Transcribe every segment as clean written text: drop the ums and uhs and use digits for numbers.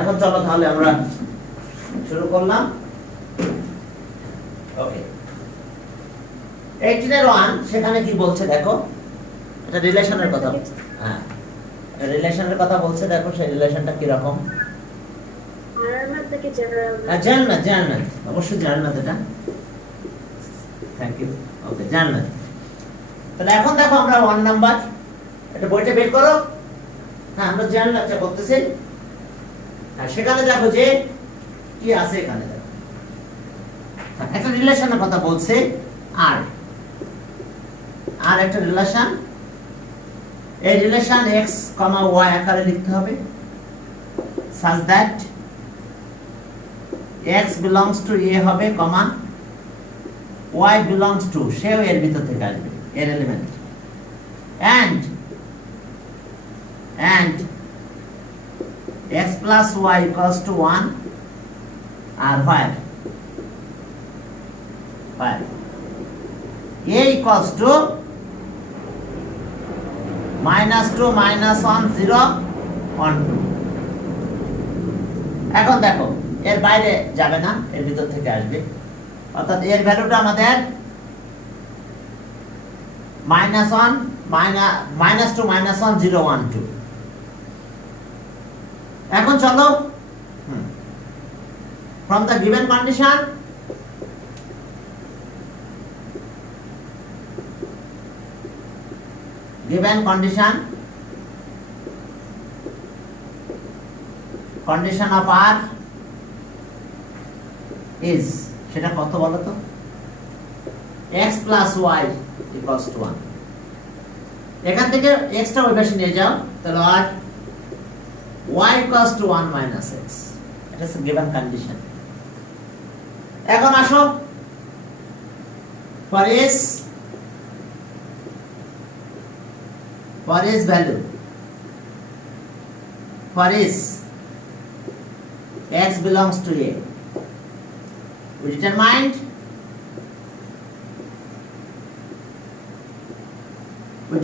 এখন চলো তাহলে আমরা শুরু করলাম। ওকে, 18 এর 1 সেখানে কি বলছে দেখো, এটা রিলেশনের কথা। হ্যাঁ, রিলেশনের কথা বলছে, দেখো সেই রিলেশনটা কি রকম। জার্নাল, অবশ্যই জার্নাল এটা। Thank you. Okay, journal. তাহলে এখন দেখো আমরা 1 নাম্বার, এটা বইটা বের করো। হ্যাঁ, আমরা জার্নালটা করতেছি। হ্যাঁ, সেখানে দেখো যে কি আছে, এখানে দেখো একটা রিলেশনের কথা বলছে। আর একটা রিলেশন, এই রিলেশন x, y আকারে লিখতে হবে such that x belongs to a হবে, কমা y belongs to, সেও এর ভিতর থেকে আসবে, এর element, and x plus y equals to 1 আর where a equals to -2 -1 0 1 2। এখন দেখো এর বাইরে যাবে না, এর ভিতর থেকে আসবে, অর্থাৎ এর ভ্যালুটা আমাদের -1 -2 -1 0 1 2। এখন চলো from the given condition of R is, সেটা কত বলো তো, x plus y equals to 1। এখান থেকে x টা ওই পাশে নিয়ে যাও, তাহলে আর y equals to 1 minus x, এটা হচ্ছে given condition। এখন আসো for is value, for is x belongs to a, we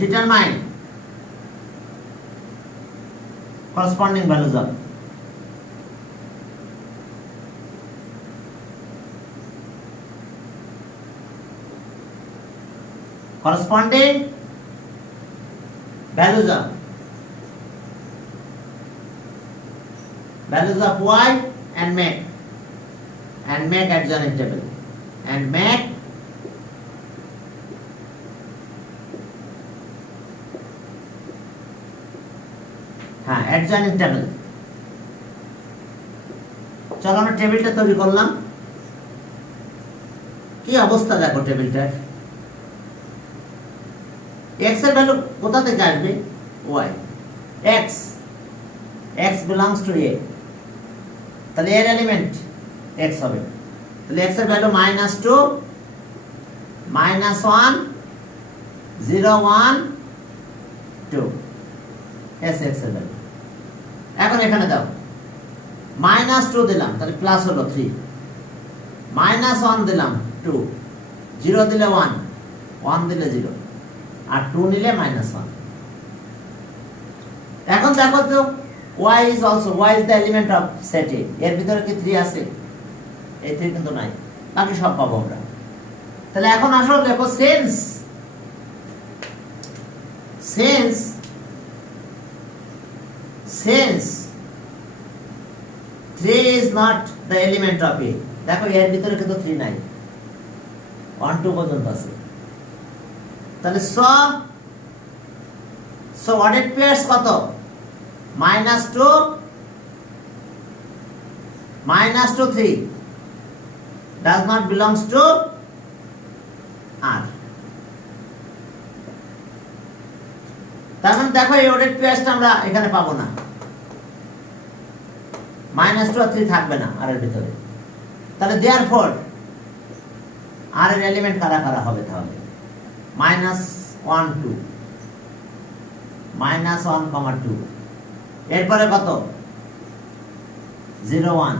determined corresponding values of values of y and make adjoining table and make adjoining table। চলো আমরা টেবিলটা তৈরি করলাম। কি অবস্থা দেখো টেবিলটার, x এর ভ্যালু কোথা থেকে আসবে, y, x belongs to a, তাহলে এর এলিমেন্ট x হবে, তাহলে x এর ভ্যালু -2 -1 0 1 2, s x এর ভ্যালু। এখন এখানে দাও -2 দিলাম, তাহলে প্লাস হলো 3, -1 দিলাম 2, 0 দিলে 1, 1 দিলে 0, আর 2 নিলে -1। এখন দেখো তো y is the element of set A, এর ভিতরে কি 3 আছে, এই 3 কিন্তু নাই, বাকি সব পাবো আমরা। তাহলে এখন আসো দেখো since 3 is not the element of A, দেখো এর ভিতরে কিন্তু 3 নাই, 1 2 পর্যন্ত আছে। তাহলে so ordered pairs কত, -2 3 does not belongs to R। তার মানে দেখো এই ordered pairsটা আমরা এখানে পাবো না, -2 আর 3 থাকবে না আর এর ভিতরে। তাহলে therefore আর এর এলিমেন্ট কারা কারা হবে, তাহলে -1 2 -1, 2, এরপরে কত 0 1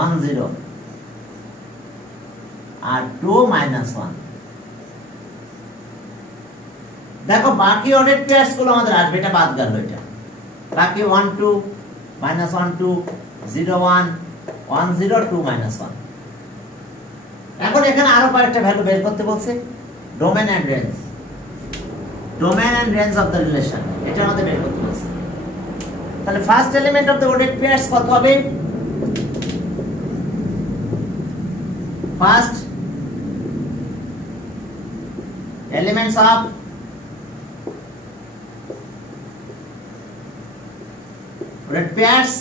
1 0 আর 2 -1। দেখো বাকি অর্ডার পেয়ার্স গুলো আমাদের আসবে, এটা বাদ গেল, এটা বাকি 1 2 minus 1 2 0 1 1 0 2 minus 1। এখন এখানে আরো কয়েকটা ভ্যালু বের করতে বলছে, domain and range. Domain and range of the relation এটা আমাদের বের করতে বলছে। তাহলে first element of the ordered pairs কত হবে? First elements of ordered pairs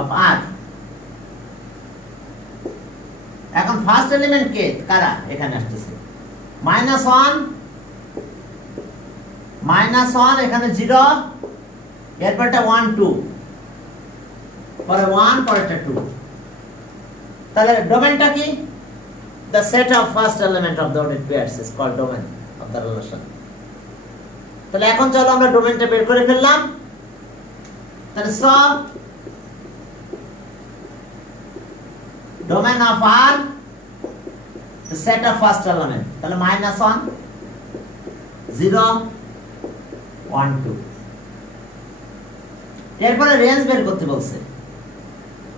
of R। এখন ফার্স্ট এলিমেন্ট কে কারা এখানে আসতেছে? -1 এখানে 0, এরপরটা 1 2, পরে 1, পরেরটা 2। তাহলে ডোমেনটা কি? The set of first element of the ordered pairs is called domain of the relation। তাহলে এখন চলো আমরা ডোমেনটা বের করে ফেললাম। তাহলে domain of R, the set of first element। তাহলে -1 0 1 2। এরপরে রেঞ্জ বের করতে বলছে।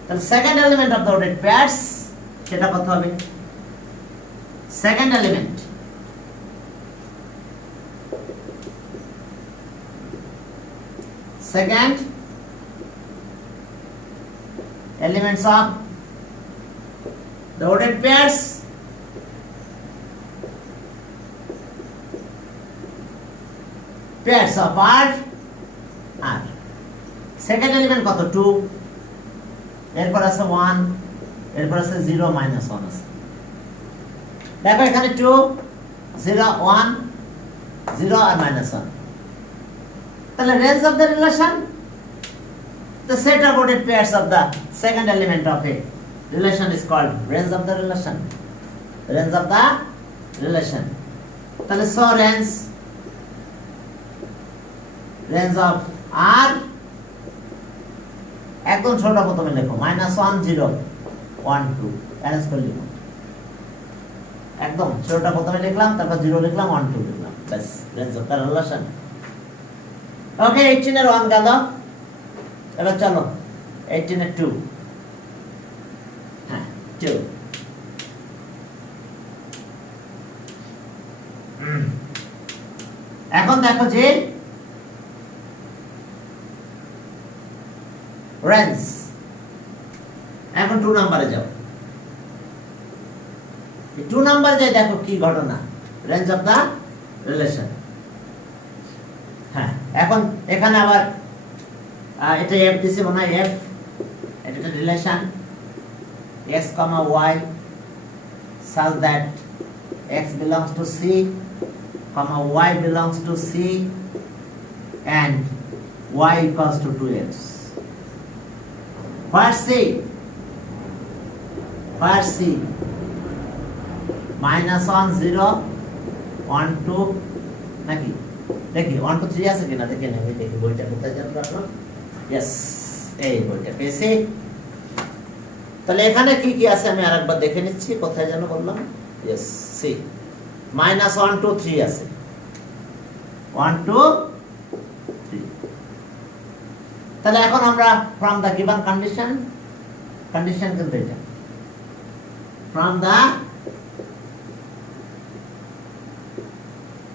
তাহলে second element of the ordered pairs সেটা কত হবে? Second element elements of the ordered pairs of R। Second element কত? 2, এরপর আছে 1, এরপর আছে 0 -1 আছে। দেখো এখানে 2 0 1 0 আর -1। তাহলে range of the relation, the set of ordered pairs of the second element of a relation is called range of the relation। range of the relation। তাহলে range of R একদম ছোট প্রথমে লেখো -1 0 1 2 অ্যারেঞ্জ করে লিখো। একদম ছোটটা প্রথমে লিখলাম, তারপর 0 লিখলাম, 1 2 লিখলাম, বাস রেঞ্জ অফ দ্য রিলেশন। ওকে 18 এর 1 গেল। এবার চলো 18 এর 2। হ্যাঁ 2। এখন দেখো যে রেঞ্জ, এখন 2 নম্বরে যাও। 2 নম্বরে যাই, দেখো কি ঘটনা, রেঞ্জ অফ দ্য রিলেশন। হ্যাঁ এখন এখানে আবার এটা f দিছে মনে হয়, f এটা একটা relation x, y such that x belongs to C, y belongs to C and y equals to 2x। where C -1 0 1 2 নাকি? দেখি 1 2 3 আছে কিনা দেখে নেই, দেখি বইটা কোথায় যেন রাখলাম। यस এই বইটা পেয়েছি। তাহলে এখানে কি কি আছে আমি আরেকবার দেখে নিচ্ছি, কোথায় যেন বললাম। यस সি -1 2 3 আছে, 1 2 3। তাহলে এখন আমরা ফ্রম দা গিভেন কন্ডিশন কিন্তু এটা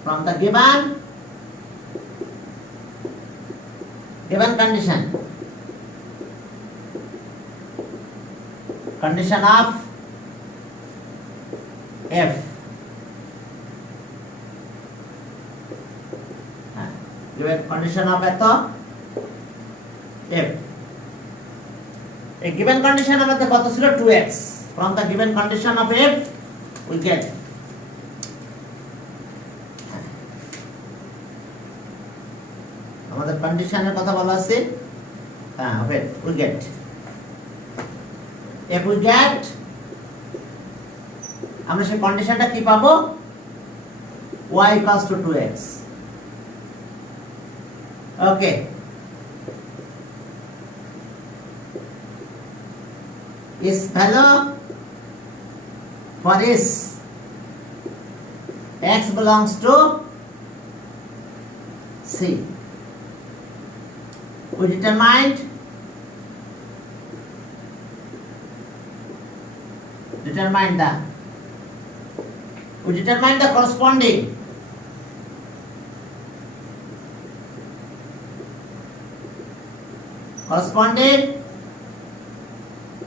from the given condition of f, given condition of f, a given condition আমাদের কত ছিল? 2x। from the given condition of f we get আমাদের কন্ডিশনের কথা বলা আছে। হ্যাঁ ওকে we get if we get, আমরা সেই কন্ডিশনটা কি পাবো? y equals to 2x। Okay is value for is x belongs to C. We determined the corresponding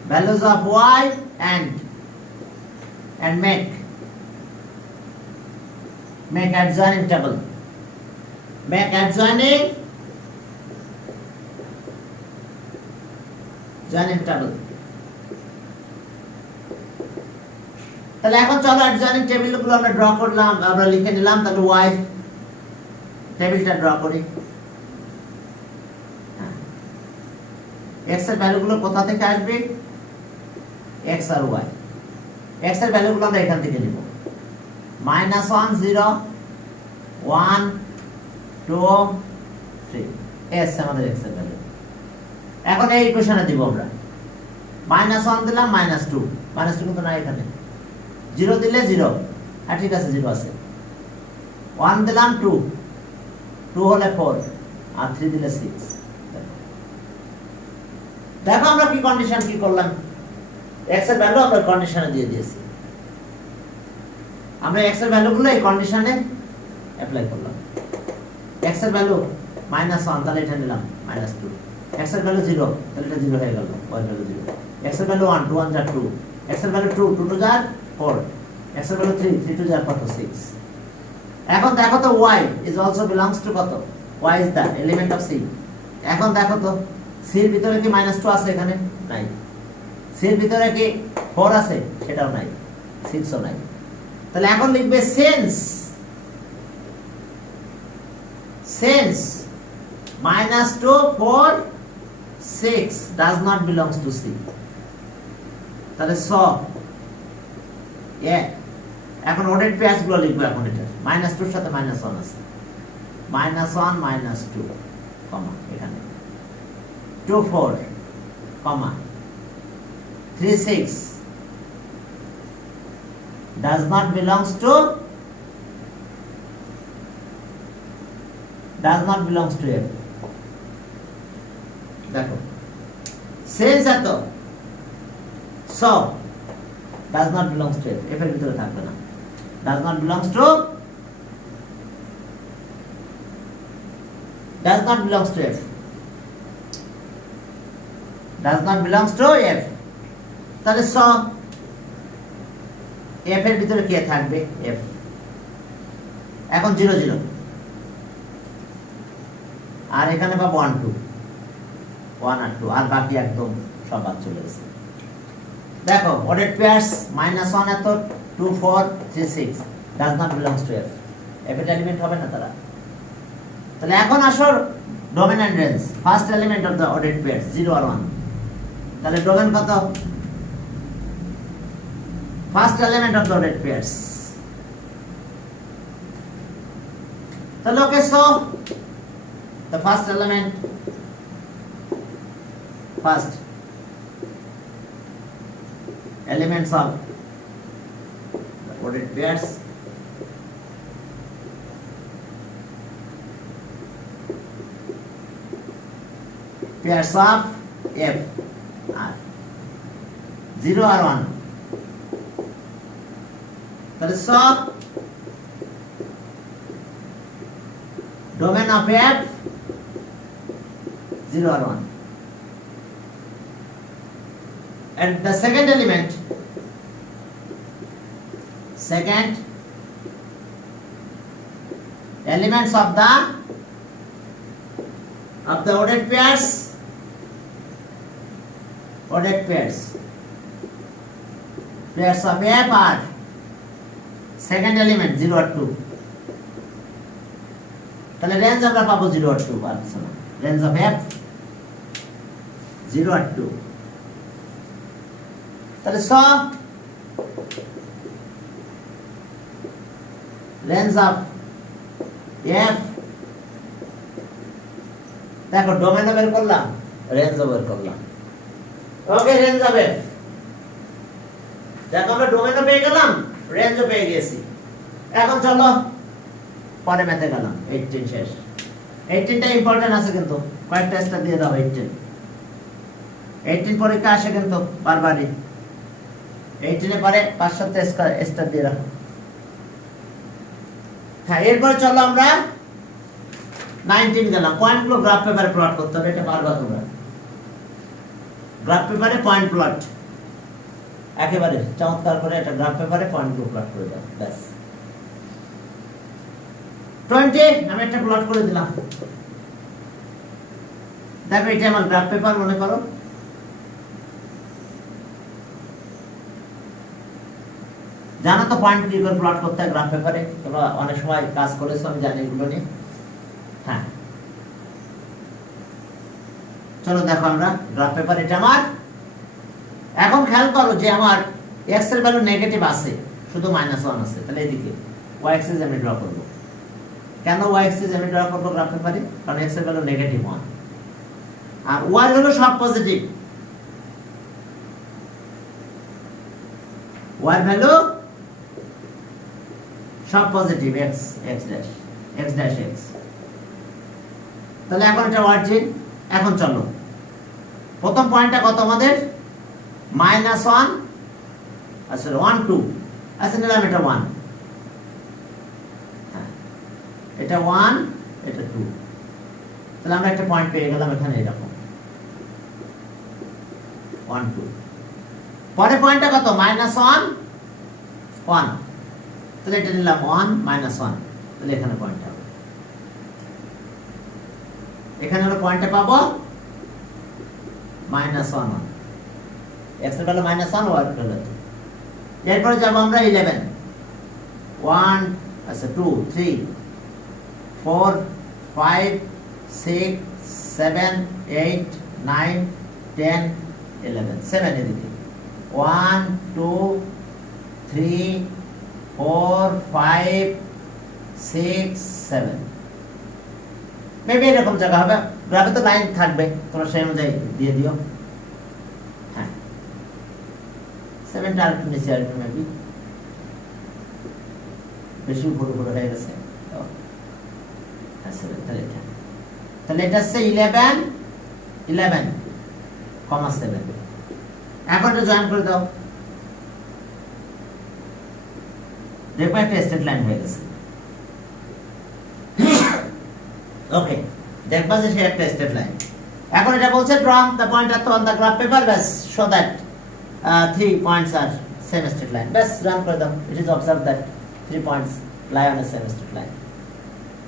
values of y and make adjoining table. Make adjoining table. তাহলে এখন চলো অ্যাডজয়েনিং টেবিলগুলো আমরা draw করলাম, আমরা লিখে নিলাম। তাহলে y টেবিলটা ড্র করি। x এর ভ্যালুগুলো কোথা থেকে আসবে? x আর y। x এর ভ্যালুগুলো আমরা এখান থেকে নিব। -1 0 1 2 3 s আমাদের x এর ভ্যালু। এখন এই ইকুয়েশনে দিব আমরা। -1 দিলাম -2 কিন্তু না এখানে। 0 দিলে 0, হ্যাঁ ঠিক আছে 0 আছে। 1 দিলাম 2 হলে 4 আর 3 দিলে 6। দেখো আমরা কি কন্ডিশন কি করলাম, x এর ভ্যালু আমরা কন্ডিশনে দিয়ে দিয়েছি। আমরা x এর ভ্যালুগুলো এই কন্ডিশনে অ্যাপ্লাই করলাম। x এর ভ্যালু -1 তাহলে এটা নিলাম -2, x এর ভ্যালু 0 তাহলে এটা 0 হয়ে গেল, y এর ভ্যালু 0, x এর ভ্যালু 1 2 1 যা 2, x এর ভ্যালু 2 2 2 যা 4, x এর ভ্যালু 3 3 2 যা কত 6। এখন দেখো তো y is also belongs to কত, y is the element of C। এখন দেখো তো C এর ভিতরে কি -2 আছে? এখানে নাই। C এর ভিতরে কি 4 আছে? সেটাও নাই, 6 ও নাই। তাহলে এখন লিখবে since -2 4 6 does not belongs to C। তাহলে এখন ওডেড পেয়ার্স গুলো লিখবো। এখন এটা -2 এর সাথে -1 আছে, -1 -2 কমা এখানে 2 4 কমা 3 6 does not belongs to F। দেখো since এত does not belongs to F, F এর ভিতরে থাকবে না। does not belongs to F, does not belongs to F। তাহলে F এর ভিতরে কে থাকবে? F। এখন 0 0 আর এখানে পাবো 1 2 আর বাকি একদম সব বাদ চলে গেছে। দেখো ওডেড পেয়ার্স -1 এত 2 4 3 6 does not belongs to F, F এর এলিমেন্ট হবে না তারা। তাহলে এখন আসো domain and range, first element of the ওডেড পেয়ার্স 0 আর 1। তাহলে ডোমেন কত? ফার্স্ট এলিমেন্ট অফ দ্য ওডেড পেয়ার্স। তাহলে okay the first element, elements of the ordered pairs of F are 0 or 1। তাহলে domain of F 0 or 1, and the second element, elements of the ordered pairs of F are second element 0 or 2। তাহলে range আমরা পাবো 0 or 2 পাচ্ছি না, range of F 0 or 2। তাহলে range of F, দেখো ডোমেনও বের করলাম, রেঞ্জও বের করলাম। ওকে, রেঞ্জ অফ F দেখো আমরা ডোমেনও পেয়ে গেলাম, রেঞ্জও পেয়ে গেছি। এখন চলো পরে ম্যাথে গেলাম। 18 শেষ। 18টা ইম্পর্টেন্ট আছে কিন্তু, কয়েকটা স্টার দিয়ে দাও। 18 পরীক্ষা আসে কিন্তু বারবারই। 18 এ পরে 5-7 স্টার দিয়ে রাখো। হ্যাঁ, এরপর চলো আমরা 19 গেলাম। পয়েন্টগুলো গ্রাফ পেপারে প্লট করতে হবে, এটা পারবা তোমরা। গ্রাফ পেপারে পয়েন্ট প্লট একেবারে চমৎকার করে একটা গ্রাফ পেপারে পয়েন্টগুলো প্লট করে দাও, ব্যাস। 20 আমি একটা প্লট করে দিলাম। দেখো এটা আমার গ্রাফ পেপার মনে করো। জানো তো পয়েন্ট কি করে প্লট করতে হয় গ্রাফ পেপারে? তোমরা অনেক সময় কাজ করেছো, আমি জানি এগুলো নিয়ে। হ্যাঁ, চলো দেখো আমরা গ্রাফ পেপার। এটা আমার। এখন খেয়াল করো যে আমার x এর ভ্যালু নেগেটিভ আছে, শুধু -1 আছে, তাহলে এদিকে y অ্যাক্সিস আমি ড্র করব। কেন y অ্যাক্সিস আমি ড্র করব গ্রাফ পেপারে? কারণ x এর ভ্যালু নেগেটিভ 1 আর y হলো সব পজিটিভ। y এর ভ্যালু সব পজিটিভ, x ড্যাশ x। তাহলে এখন এটা অরিজিন। এখন চলো প্রথম পয়েন্টটা কত আমাদের? -1, আচ্ছা 1 2, আচ্ছা নিলাম এটা 1, হ্যাঁ এটা 1 এটা 2। তাহলে আমরা একটা পয়েন্ট পেয়ে গেলাম এখানে এরকম 1 2। পরে পয়েন্টটা কত? -1 1, তাহলে এটা নিলাম 1 -1, তাহলে এখানে পয়েন্টটা হবে। এখানে আমরা পয়েন্টটা পাবো -1 1, x এর ভ্যালু -1, y এর ভ্যালু 2। এরপরে যাব আমরা 11 1 আচ্ছা 2 3 4 5 6 7 8 9 10 11 7 এদিকে 1 2 3 4 5 6 7। মেবি এরকম জায়গা হবে, গ্রাফে তো লাইন থাকবে, তোমরা সেই অনুযায়ী দিয়ে দিও। হ্যাঁ 7টা আর একটু নিচে আসবে, মেবি বেশি উপরে উপরে হয়ে গেছে। তাহলে এটা হচ্ছে 11 11, 7। এখন এটা জয়েন করে দাও, দেখো একটা স্ট্রেট লাইন হয়ে গেছে। ওকে, দেখবা যে সে একটা স্ট্রেট লাইন। এখন এটা বলছে draw the point of on the graph paper, bus show that 3 points are same straight line, bus run করে দাও। It is observe that 3 points lie on a same straight line।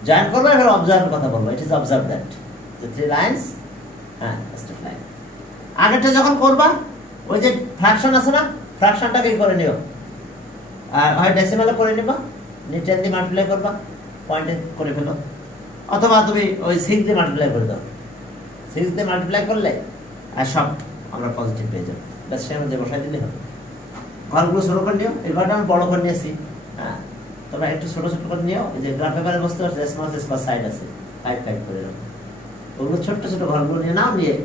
Join করবে আর observe কথা বলবো। It is observe that the 3 lines হ্যাঁ straight line। আগেরটা যখন করবা ওই যে ফ্র্যাকশন আছে না, ফ্র্যাকশনটাকে কি করে নিও, আর হয় ডেসিমালে করে নিবা, নিচে 10 দিয়ে মাল্টিপ্লাই করবা, পয়েন্টে করে ফেলো, অথবা তুমি ওই 6 দিয়ে মাল্টিপ্লাই করে দাও। 6 দিয়ে মাল্টিপ্লাই করলে আর সব আমরা পজিটিভ পেয়ে যাবো, ব্যাস সে অনুযায়ী বসাই দিলে হবে। ঘরগুলো ছোট করে নিও, এই ঘরটা আমি বড় করে নিয়েছি। হ্যাঁ তোমরা একটু ছোট ছোট করে নিও। এই যে গ্রাফ পেপারে বসতে পারছে স্মল সাইড আছে, 5 5 করে রাখো। ওগুলো ছোট ছোট ঘরগুলো নিয়ে নাও, নিয়ে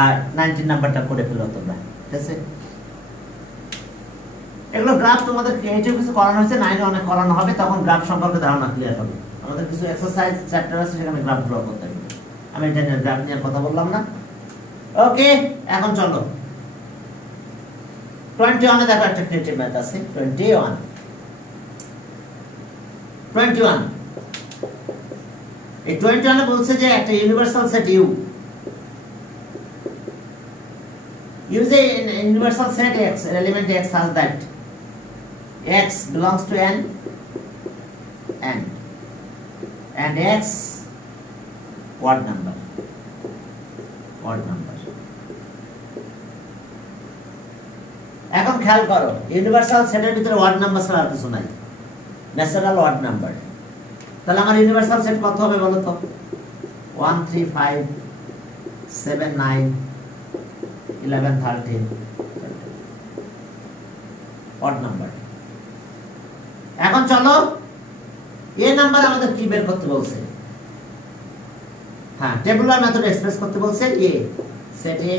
আর 19 নাম্বারটা করে ফেলো তোমরা, ঠিক আছে? এগুলো গ্রাফ তোমাদের ক্রিয়েটিভ কিছু করানো হয়েছে, 9 অনেক করানো হবে, তখন গ্রাফ সম্পর্কে ধারণা ক্লিয়ার হবে। আমাদের কিছু এক্সারসাইজ চ্যাপ্টার আছে, সেখানে গ্রাফ ড্র করতে হবে। আমি এটা নিয়ে গ্রাফ নিয়ে কথা বললাম না। ওকে, এখন চলো 21 এ দেখো একটা ক্রিয়েটিভ ম্যাথ আছে। 21 এই 21 এ বলছে যে একটা universal set U, use a universal set x element x such that x belongs to n and x odd number এখন খেয়াল করো, ইউনিভার্সাল সেটের ভিতরে ওয়ার্ড নাম্বার ছাড়া আর কিছু নাই, ন্যাচারাল ওয়ার্ড নাম্বার। তাহলে আমার ইউনিভার্সাল সেট কত হবে বলো তো? 1 3 5 7 9 11 13 odd number। এখন চলো এ নাম্বার আমাদের কি বের করতে বলছে? হ্যাঁ টেবুলার মেথড এক্সপ্রেস করতে বলছে। এ সেট এ,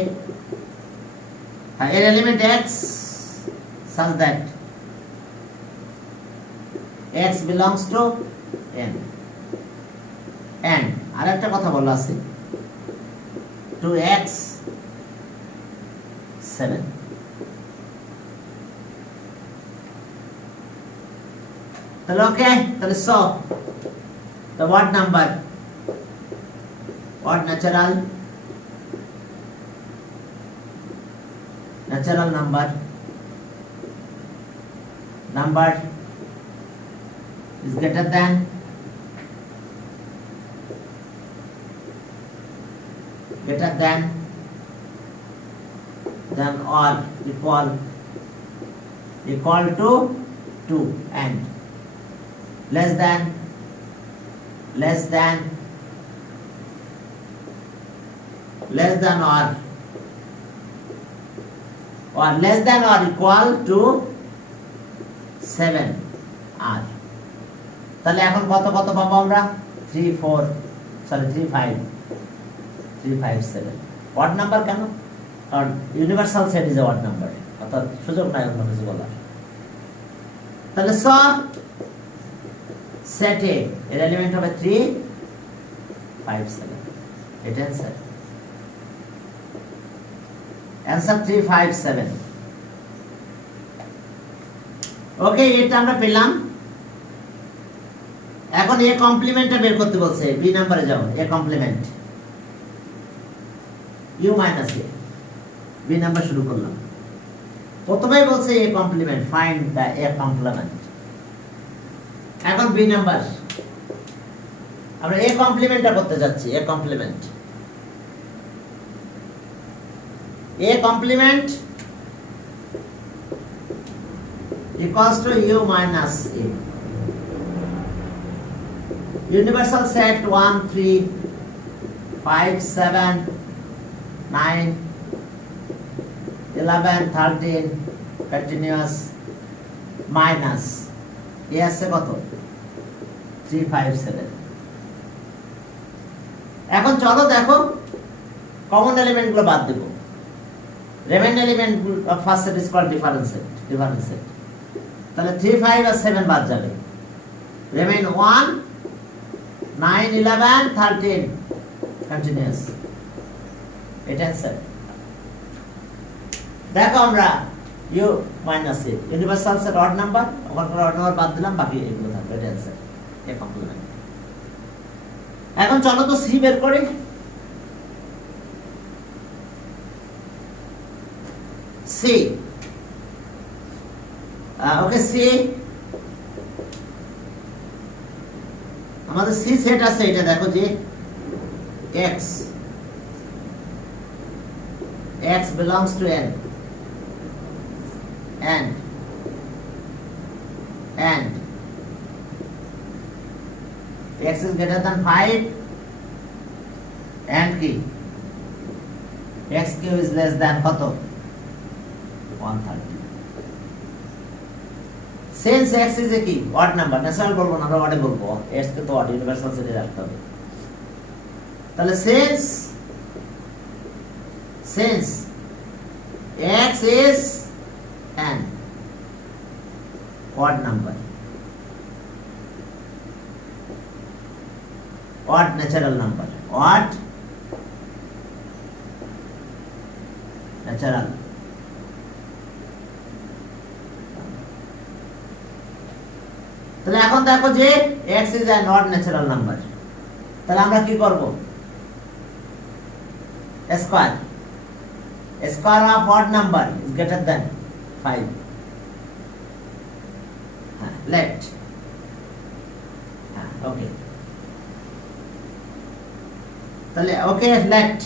হ্যাঁ এর element x such that x belongs to n and আরেকটা কথা বলা আছে 2x 7 তাহলে ওকে তাহলে so the what number what natural number is greater than or equal to 2 and less than or less than or equal to 7 r তাহলে এখন কত পাবো আমরা 357 odd number কেন কারণ universal set is a odd number অর্থাৎ সুযোগ নাই অন্য কিছু বলার তাহলে সো সেট এ এর এলিমেন্ট হবে 357 এটা অ্যানসার 357 ওকে এটা আমরা পেলাম এখন এ কমপ্লিমেন্টটা বের করতে বলছে বি নম্বরে যাও A complement U minus A B number শুরু করলাম প্রথমেই বলছে A complement find the A complement এখন বি নাম্বার আমরা এ কমপ্লিমেন্টটা করতে যাচ্ছি A complement equals to u minus a universal set 1 3 5 7 9 11 13 continuous minus a আছে কত 357 এখন চলো দেখো কমন এলিমেন্ট গুলো বাদ দেব remain element of first set is called difference set তাহলে 3 5 আর 7 বাদ যাবে রিমেইন 1 9 11 13 কন্টিনিউয়াস এটা অ্যানসার দেখো আমরা u minus a universal set odd number ওখানে অড নাম্বার বাদ দিলাম বাকি এগুলো থাকবে এটা অ্যানসার এ কমপ্লিমেন্ট এখন চলো তো সি বের করি সি ওকে সি আমাদের সি সেট আছে এটা দেখো যে x belongs to n and x is greater than 5 and কি x cube is less than কত 130 since x is a কি odd number ন্যাচারাল বলবো না আমরা odd বলবো x কে তো odd ইউনিভার্সাল সেটে রাখতে হবে তাহলে since x is an odd number odd natural number odd natural তাহলে এখন দেখো যে x is an odd natural number তাহলে আমরা কি করব square of odd number is greater than 5 let okay তাহলে okay let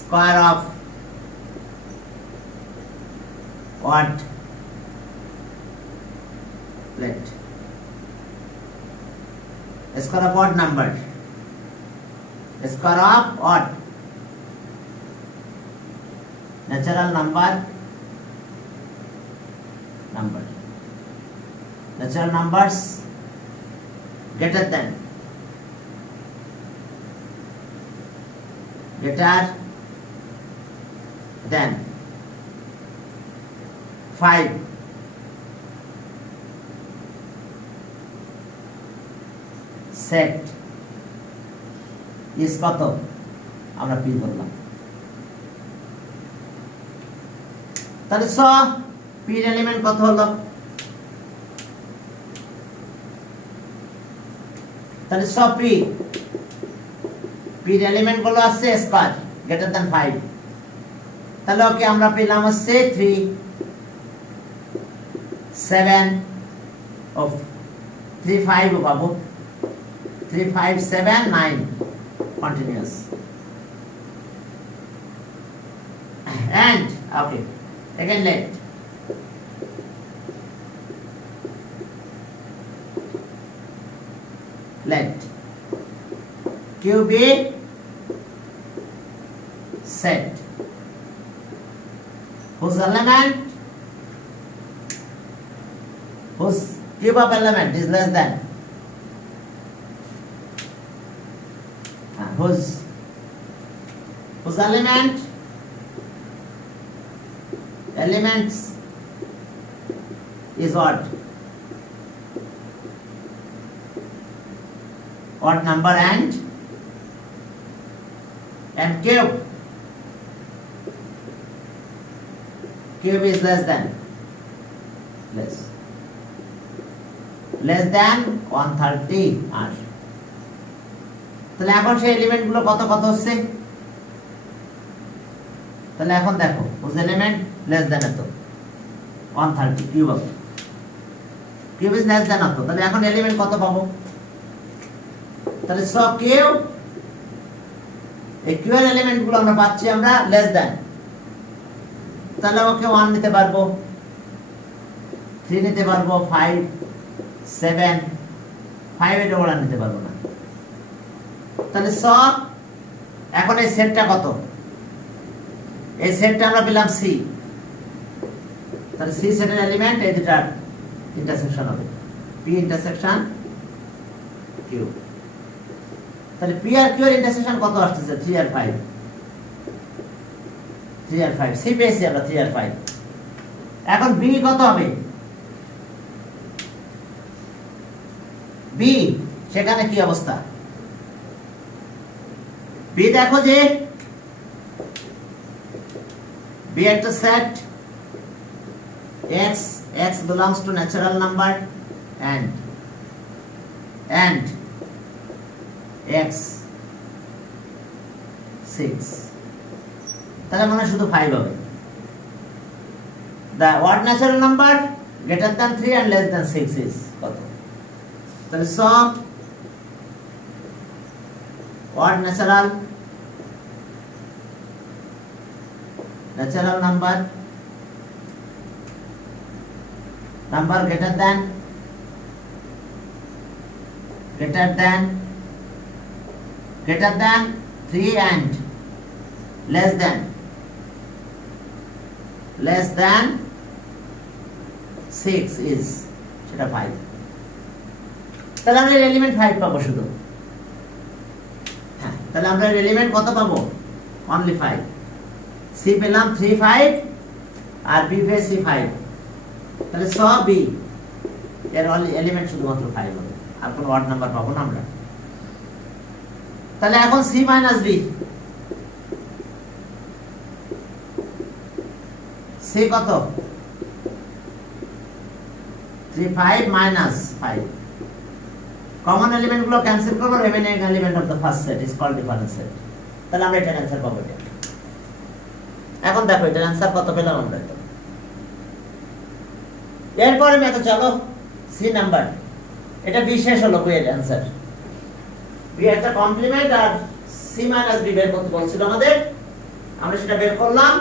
square of odd let square of odd number square of odd natural natural numbers greater than than 5 set is কত আমরা p ধরলাম তাহলে স p এর element কত হলো তাহলে স p এর এলিমেন্ট গুলো আছে স্কয়ার গ্রেটার দ্যান 5 তাহলে ওকে আমরা পেলাম হচ্ছে 3 7 of 3 5 পাবো 3 5 7 9 continuous and okay again let q be set whose element whose cube of element is less than whose elements is what odd number and cube is less than 130 আর তাহলে এখন সেই element গুলো কত কত হচ্ছে তাহলে এখন দেখো whose element less than এত 130 কিউব is less than এত তাহলে এখন এলিমেন্ট কত পাবো তাহলে সব কিউব এই কিউব এলিমেন্ট গুলো আমরা পাচ্ছি আমরা লেস দ্যান তাহলে ওকে 1 নিতে পারবো 3 নিতে পারবো 5 7 5 এর ওরা নিতে পারবো না তাহলে সব এখন এই সেটটা কত এই সেটটা আমরা পেলাম সি তাহলে সি সেটের এলিমেন্ট এই দুটার ইন্টারসেকশন হবে পি ইন্টারসেকশন কিউ তাহলে পি আর কিউ এর ইন্টারসেকশন কত আসছে 3 আর 5 3 আর 5 সি পেয়েছি আমরা 3 আর 5 এখন বি কত হবে বি সেখানে কি অবস্থা বি দেখো যে বি একটা set x belongs to natural number and x 6 তাহলে মানে শুধু 5 হবে the odd natural number greater than 3 and less than 6 is কত তাহলে সব odd natural number greater than 3 and less than 6 is সেটা 5 তাহলে আমরা এলিমেন্ট 5 পাবো শুধু হ্যাঁ তাহলে আমরা এলিমেন্ট কত পাবো অনলি 5 সি পেলাম 3 5 আর বি পেয়েছি 5 তাহলে সব বি এর এলিমেন্ট শুধুমাত্র 5 হবে আর কোনো অড নাম্বার পাবো না আমরা তাহলে এখন সি মাইনাস বি সি কত 3 5 minus 5 কমন এলিমেন্ট গুলো ক্যান্সেল করব remaining element of the first set is called difference set তাহলে আমরা এটার অ্যানসার পাবো এটা এখন দেখো এটার অ্যানসার কত পেলাম আমরা তো এরপরে আমি তো চলো সি নাম্বার এটা বিশেষ হলো বইয়ের অ্যানসার বি একটা কমপ্লিমেন্ট আর সি মাইনাস বি বের করতে বলছিল আমাদের আমরা সেটা বের করলাম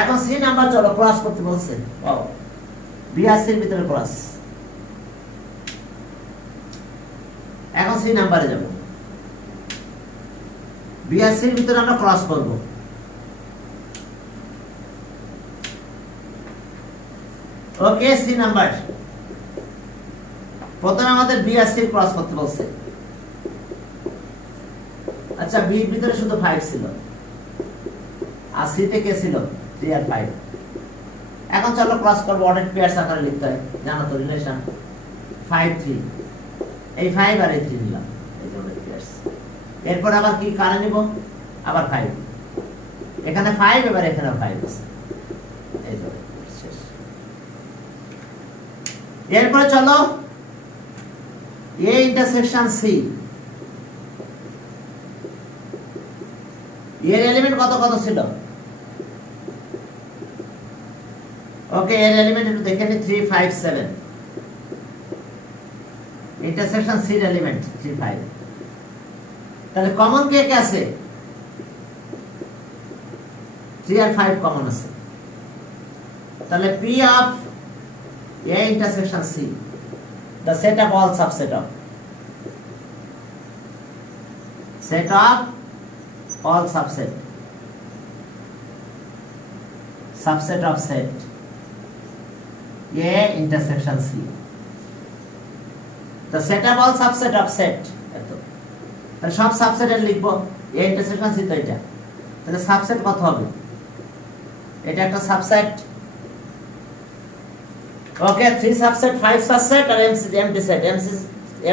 এখন সি নাম্বার চলো ক্রস করতে বলছে ও বি আর সির ভিতরে ক্রস এখন সি নাম্বারে যাব বি আর সির ভিতরে আমরা ক্রস করব ওকে সি নাম্বার প্রথমে আমাদের বি আর সি ক্রস করতে বলছে আচ্ছা বি এর ভিতরে শুধু 5 ছিল আর সি তে কে ছিল 3 আর 5। এখন চলো ক্রস করব, অর্ডার পেয়ারস আকারে লিখতে হয়, জানো তো রিলেশন 5 3, এই 5 আর এই 3 নিলাম, এই যে অর্ডার পেয়ারস। এরপর আবার কি কারে নিব, আবার 5, এখানে 5 এবার এখানে 5 আছে, এই যে শেষ। এরপর চলো এ ইন্টারসেকশন সি, এর এলিমেন্ট কত কত ছিল, ওকে এর এলিমেন্ট একটু দেখে নি 3 5 7, ইন্টারসেকশন সি এর এলিমেন্ট 3 5। তাহলে কমন কে কে আছে, 3 আর 5 কমন আছে। তাহলে P of A intersection C, the set of all subset of all subset of set A intersection C, the set of all subset of set, এত তাহলে সব সাবসেটের লিখবো A intersection C, তো এটা তাহলে সাবসেট কত হবে, এটা একটা subset, okay 3 subset 5 subset R empty set,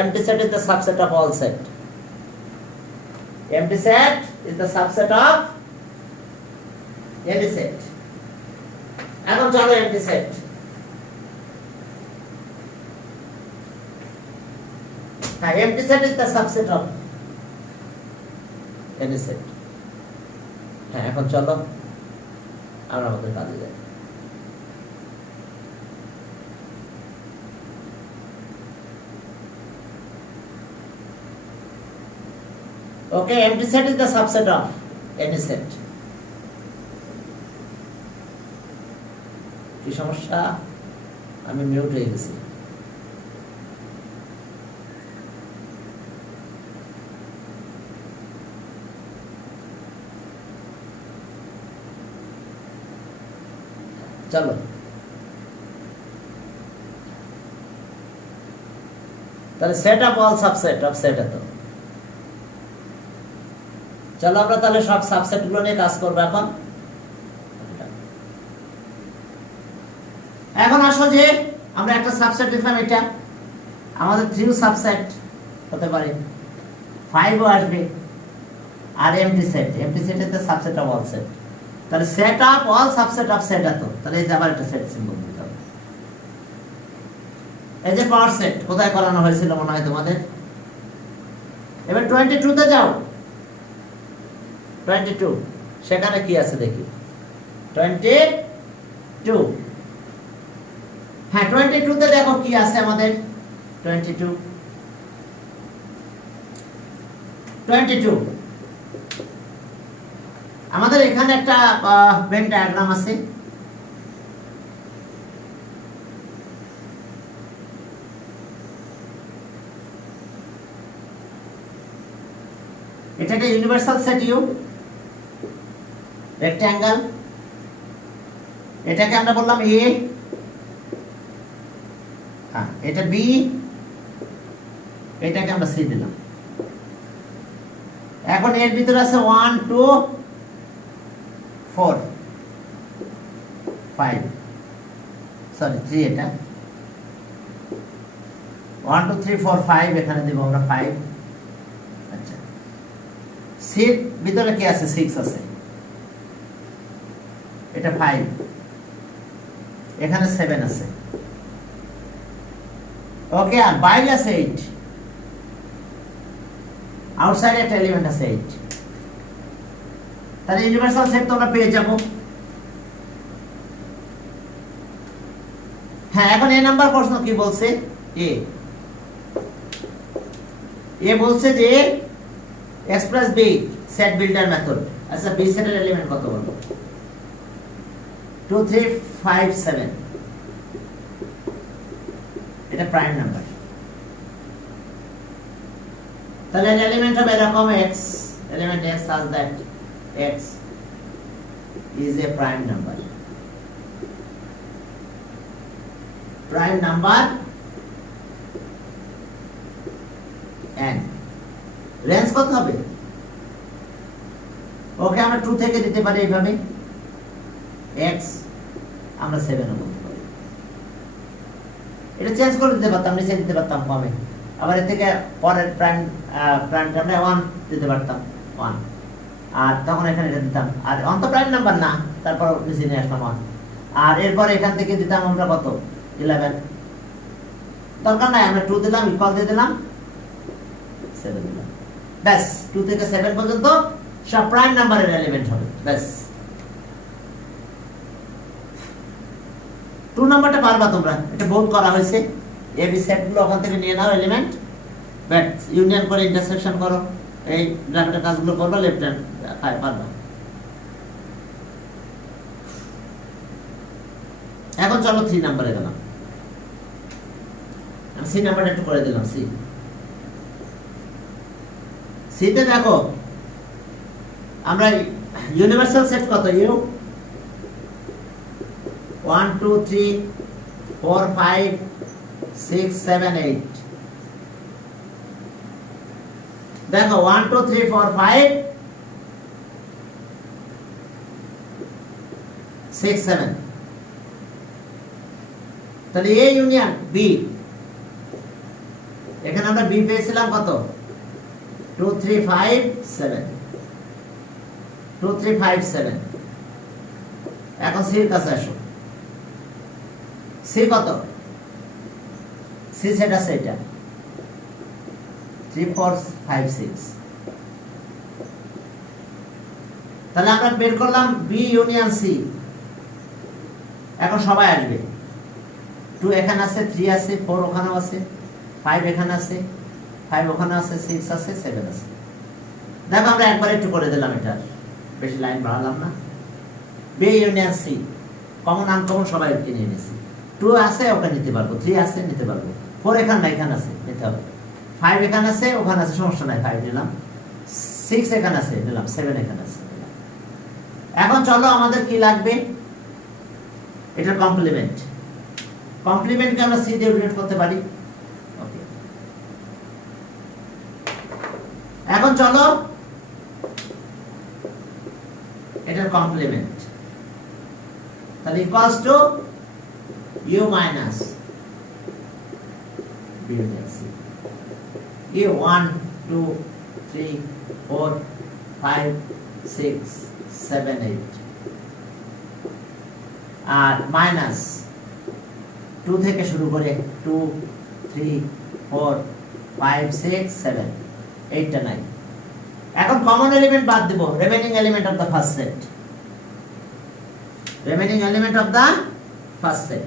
empty set is the subset of all set, empty set is the subset of any set। এখন চলো empty set, হ্যাঁ empty set is the subset of any set। হ্যাঁ এখন চলো আমরা আমাদের কাজে যাই। Okay, empty set is the subset of any set। কি সমস্যা, আমি মিউট হয়ে গেছি। চলো তাহলে set of all subset of set, এত চলো আমরা তাহলে সব সাবসেট গুলো নিয়ে কাজ করবো। এখন আসো যে আমরা একটা সাবসেট লিখলাম, এটা আমাদের 3 সাবসেট হতে পারে, 5 ও আসবে, আর এমটি সেট এর তো সাবসেট অফ অল সেট, তাহলে set of all subset of set, এত তাহলে এই যে আবার একটা সেট সিম্বল দিতে হবে। এই যে পাওয়ার সেট কোথায় করানো হয়েছিল মনে হয় তোমাদের, এবার 22 তে যাও, 22 সেখানে কি আছে দেখি, 22, হ্যাঁ 22 তে দেখো কি আছে আমাদের, 22 আমাদের এখানে একটা ভেন ডায়াগ্রাম আছে, এটা একটা ইউনিভার্সাল সেট ইউ, রেক্ট্যাঙ্গেল, এটাকে আমরা বললাম এ, হ্যাঁ এটা বি, এটাকে আমরা সি দিলাম। এখন এর ভিতরে আছে 1 2 4 5, সরি 3, এটা 1 2 3 4 5, এখানে দেব আমরা 5। আচ্ছা সির ভিতরে কি আছে, 6 আছে, এটা 5, এখানে 7 আছে, ওকে আর বাইরে আছে 8, আউটসাইডে একটা এলিমেন্ট আছে 8, তাহলে ইউনিভার্সাল সেট তো আমরা পেয়ে যাব। হ্যাঁ এখন এ নাম্বার প্রশ্ন কি বলছে, এ বলছে যে express B set builder method. আচ্ছা বি সেটের এলিমেন্ট কত বলবো, 2 3 5 7, এটা প্রাইম নাম্বার, তাহলে এলিমেন্ট হবে এরকম x, element x such that x is a prime number, and range কত হবে, ওকে আমরা 2 থেকে দিতে পারি এইভাবে, x আমরা 7 বলতে পারি। এটা চেঞ্জ করে দিতে পারতাম, নিচে দিতে পারতাম কমে, আবার এর থেকে পরের প্রাইম টার্মে 1 দিতে পারতাম 1, আর তখন এখানে এটা দিতাম, আর অন্ত প্রাইম নাম্বার না, তারপর নিচে নিয়ে আসলাম 1, আর এরপর এখান থেকে দিতাম আমরা কত 11, দরকার নাই আমরা 2 দিলাম, ইকুয়াল দিয়ে দিলাম 7 দিলাম, ব্যাস 2 থেকে 7 পর্যন্ত সব প্রাইম নাম্বারের এলিমেন্ট হবে, ব্যাস 2 নাম্বারটা পারবা তোমরা, এটা বোল্ড করা হয়েছে, এ বি সেটগুলো ওখান থেকে নিয়ে নাও এলিমেন্ট, বাট ইউনিয়ন করে ইন্টারসেকশন করো, এই ব্র্যাকেটের কাজগুলো করবা, লেফট হ্যান্ড পারবা। এখন চলো 3 নাম্বারে গেলাম, আমি সি নাম্বারটা একটু করে দিলাম। সিতে দেখো আমরা ইউনিভার্সাল সেট কত, ইউ 1 2 3 4 5 6 7 8, দেখো 1 2 3 4 5 6 7, তাহলে এ ইউনিয়ন বি, এখানে আমরা বি পেয়েছিলাম কত 2 3 5 7, 2 3 5 7, এখন সি এর কাছে আসো, সি কত, সি সেট আছে এটা 3 4 5 6, তাহলে আমরা বের করলাম বি ইউনিয়ন সি, এখন সবাই আসবে, 2 এখানে আছে, 3 আছে, 4 ওখানেও আছে, 5 এখানে আছে, 5 ওখানে আছে, 6 আছে, 7 আছে। দেখো আমরা একবার একটু করে দিলাম, এটা বেশি লাইন বাড়ালাম না, B union C, common uncommon সবাই নিয়ে নিয়েছি, 2 আছে ওকে নিতে পারবো, 3 আছে নিতে পারবো, 4 এখানে না এখানে আছে নিতে হবে, 5 এখানে আছে ওখানে আছে, সমস্যা নাই 5 নিলাম, 6 এখানে আছে নিলাম, 7 এখানে আছে নিলাম। এখন চলো আমাদের কি লাগবে, এটা কমপ্লিমেন্ট, কমপ্লিমেন্টকে আমরা সি দিয়ে রিলেট করতে পারি, ওকে। এখন চলো এটার কমপ্লিমেন্ট, তাহলে equals to U minus B union C, U 1 2 3 4 5 6 7 8, আর মাইনাস 2 থেকে শুরু করে 2 3 4 5 6 7 8টা নাই। এখন কমন এলিমেন্ট বাদ দেব, remaining element of the first set, remaining element of the first set,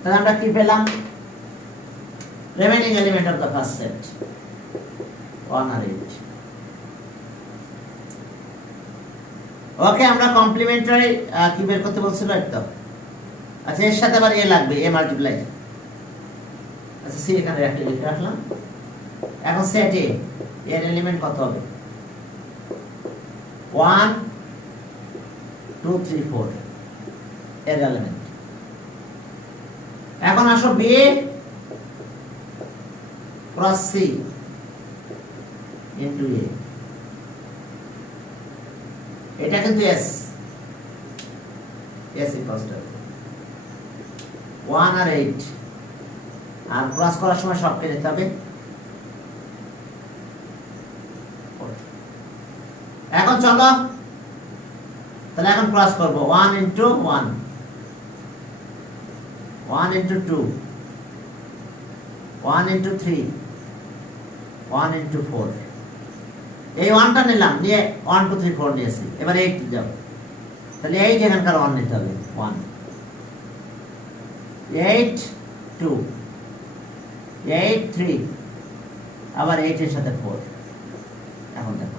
তাহলে আমরা কি পেলাম, remaining element of the first set 1 আর 8, ওকে। আমরা কমপ্লিমেন্টারি কি বের করতে বলছিল একদম, আচ্ছা এর সাথে আবার এ লাগবে, এ মাল্টিপ্লাই, আচ্ছা সি এখানে লিখে রাখলাম। এখন সেট এ এর এলিমেন্ট কত হবে, 1 2 3 4 এর এলিমেন্ট। এখন আসো B cross C into A, এটা কিন্তু এস, এস ইকুয়ালস টু 1 আর 8, আর ক্রস করার সময় সবকে নিতে হবে। এখন চলো তাহলে এখন ক্রস করব, 1 ইনটু 1, 1 ইনটু 2, 1 ইনটু 3, 1 ইনটু 4, এই 1টা নিলাম, নিয়ে 1 2 3 4 নিয়েছি, এবার 8 যাও, তাহলে 8 এখানকার 1 নিতে হবে, 1 8 2 8 3, আবার 8 এর সাথে 4, এখন দেখো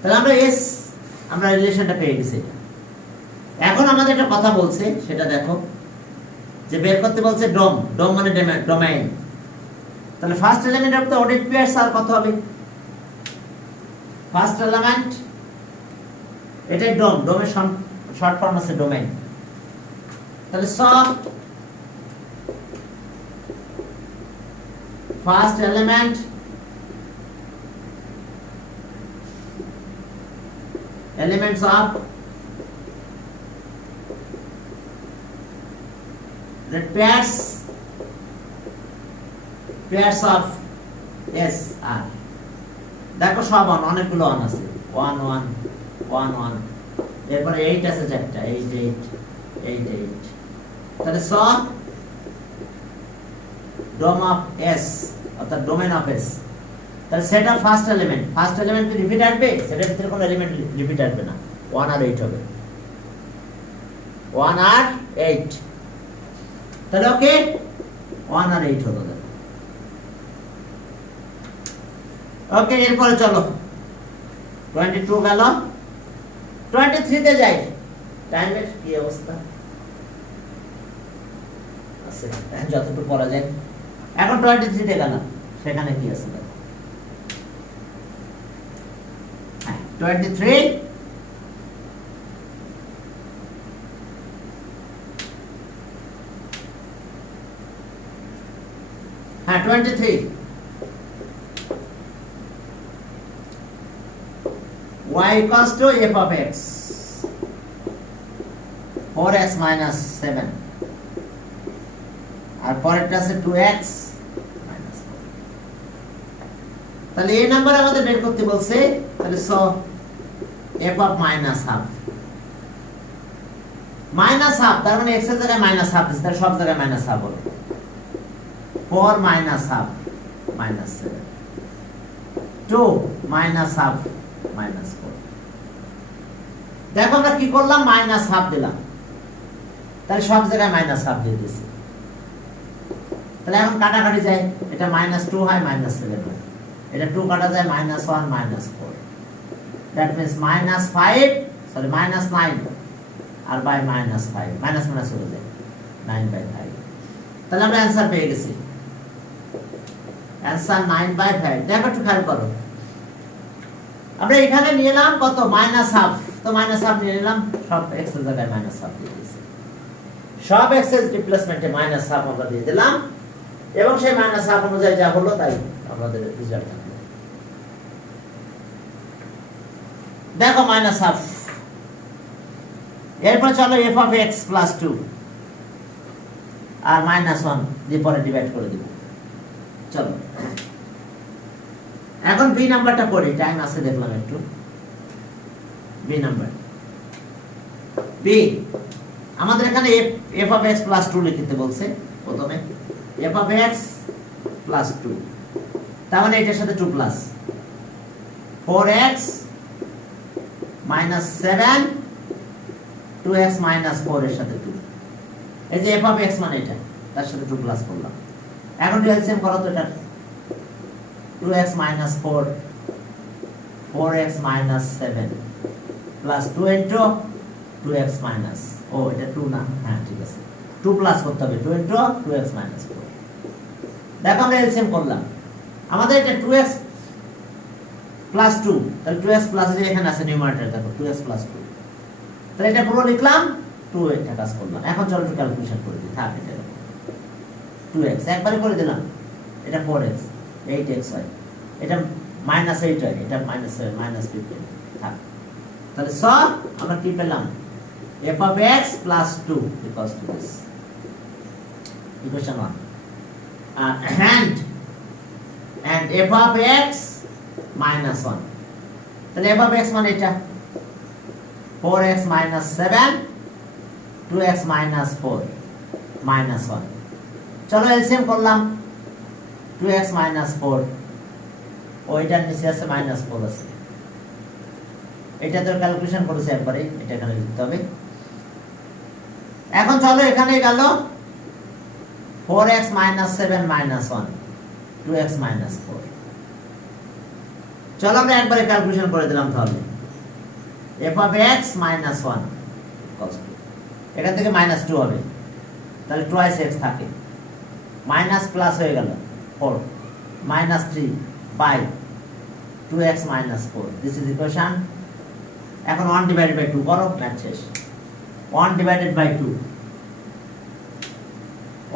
তাহলে আমরা এস, আমরা রিলেশনটা পেয়ে গেছি। এখন আমাদের একটা কথা বলছে, সেটা দেখো যে বের করতে বলছে ডোম, ডোম মানে ডোমেইন, তাহলে ফার্স্ট এলিমেন্ট অফ দ্য অডিট পেয়ারস আর কত হবে, ফার্স্ট এলিমেন্ট এটাই ডোম, ডোমের শর্ট ফর্ম আছে ডোমেইন, তাহলে সব first element elements of pairs of s are, দেখো সব অনেকগুলো অন আছে, 1 1 1 1, এরপরে 8 আছে চারটা, 8 8 8 8, তাহলে স ডোম অফ s অর্থাৎ ডোমেন অফ s, তাহলে সেট অফ ফার্স্ট এলিমেন্ট কি রিপিট আসবে? সেটার ভিতরে কোনো এলিমেন্ট রিপিট আসবে না, 1 আর 8 হবে, 1 আর 8, তাহলে ওকে 1 আর 8 হলো। ওকে, এরপরে চলো 22 গেল, 23 তে যাই। টাইমের কি অবস্থা আছে, যতটুকু পড়া যায়। এখন 23 তে গেলাম, সেখানে কি আছে দেখো। 23 হ্যাঁ 23 y equals to f of x 4x minus 7, আর পরেরটা আছে 2x minus 4, তাহলে এই নাম্বার আমাদের বের করতে বলছে, তাহলে so f of minus half, তার মানে x এর জায়গায় minus half দিচ্ছে, তাহলে সব জায়গায় minus half হবে, 4 minus half minus 7, 2 minus half minus 4, দেখো আমরা কি করলাম, মাইনাস হাফ দিলাম, তাহলে সব জায়গায় মাইনাস হাফ দিয়ে দিয়েছি, তাহলে এখন কাটাকাটি যায়, এটা -2 হয় -7 হয়, এটা 2 কাটা যায় -1 -4, দ্যাট মিন্স -5 সরি -9 আর বাই -5 মাইনাস মাইনাস হয়ে যায় 9/5, তাহলে আমরা অ্যানসার পেয়ে গেছি, অ্যানসার 9/5। দেখো একটু খেয়াল করো, আমরা এখানে নিয়ে এলাম কত, -1/2, তো -1/2 নিয়ে নিলাম, সব x এর জায়গায় -1/2 দিয়ে দিয়েছি, সব x এর রিপ্লেসমেন্টে -1/2 আমরা দিয়ে দিলাম, এবং সেই -1/2 অনুযায়ী যা হলো তাই আমাদের রেজাল্ট হলো। দেখো -1/2, এরপর চলো f of x plus 2 আর -1 দিয়ে পরে ডিভাইড করে দিব। চলো এখন বি নাম্বারটা পড়ি, টাইম আছে দেখলাম একটু। বি নাম্বার, বি আমাদের এখানে f of x plus 2 লিখতে বলছে প্রথমে, f of x plus 2, তার মানে এটার সাথে 2 plus 4x minus 7 2x minus 4 এর সাথে 2, এই যে f of x মানে এটা, তার সাথে 2 প্লাস করলাম। এখন এলসিএম করো তো, এটা 2x minus 4 4x minus 7 plus 2 into 2x minus, ও এটা 2 না, হ্যাঁ ঠিক আছে, 2 প্লাস করতে হবে, 2 into 2x minus 4। দেখো আমরা এলসিএম করলাম, আমাদের এটা 2x plus 2, তাহলে 2x প্লাস যে এখানে আছে নিউমারেটর, দেখো 2x plus 2, তাহলে এটা পুরো লিখলাম, 2 এটা কাজ করলাম। এখন চলো একটু ক্যালকুলেশন করে দিই, থাক এটা 2x একবারে করে দিলাম, এটা 4x 8x হয়, এটা -8 হয়, এটা -15 থাক, তাহলে সব আমরা কি পেলাম, f of x plus 2 equals to this, equation 1, and f of x minus 1, তাহলে f of x মানে এটা 4x minus 7 2x minus 4 minus 1, চলো এলসিএম করলাম, 2x minus 4, ওইটার নিচে আছে -4 আছে, এটা তো ক্যালকুলেশন করেছে একবারে, এটা এখানে লিখতে হবে। এখন চলো এখানে গেল 4x minus 7 minus 1 2x minus 4, চলো আমরা একবারে ক্যালকুলেশন করে দিলাম, তাহলে f of x minus 1 cos 2, এখান থেকে -2 হবে, তাহলে twice x থাকে, মাইনাস প্লাস হয়ে গেল 4 -3 by 2x minus 4, this is equation। এখন 1 divided by 2 করো, ম্যাথ শেষ। 1 divided by 2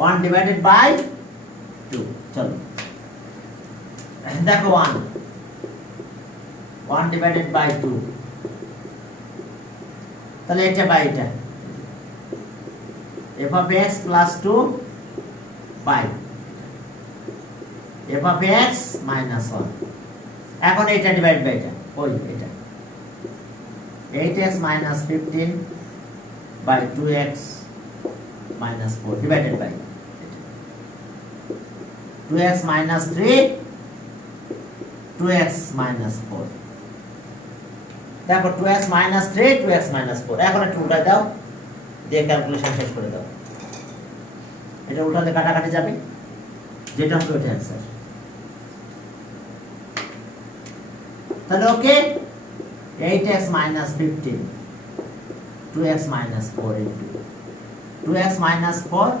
1 divided by 2, চলো দেখো 1 divided by 2, তাহলে এটা বাই এটা, f of x plus 2 by f of x minus 1 এখন এটা ডিভাইড বাই এটা ওই এটা 8x minus 15 by 2x minus 4 divided by 2x minus 3 2x minus 4 দেখো 2x minus 3 2x minus 4 এখন একটু উল্টা দাও দিয়ে ক্যালকুলেশন শেষ করে দাও এটা উল্টালে কাটাকাটি যাবে যেটা হবে ওটা অ্যানসার তাহলে ওকে 8x minus 15 2x minus 4 into 2x minus 4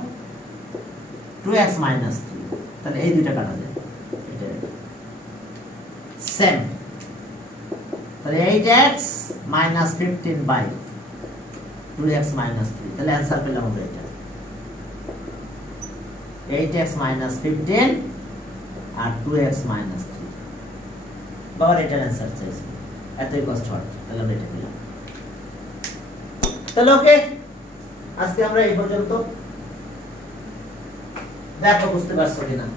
2x minus 3 তাহলে এই দুইটা কাটা যায় এটা সেম তাহলে 8x minus 15 by 2x minus 3 তাহলে অ্যানসার পেলাম আমরা এটা 8x minus 15 আর 2x minus 3 বাবার এটার অ্যানসার চাইছি এতই কষ্ট হয় তাহলে আমরা এটা পেলাম তাহলে ওকে আজকে আমরা এই পর্যন্ত দেখো বুঝতে পারছো কিনা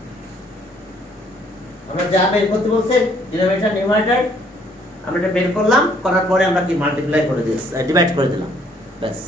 আমরা যা বের করতে বলছে ডিনোমিনেটর নিউমারেটর আমরা এটা বের করলাম করার পরে আমরা কি মাল্টিপ্লাই করে দিলাম ডিভাইড করে দিলাম ব্যাস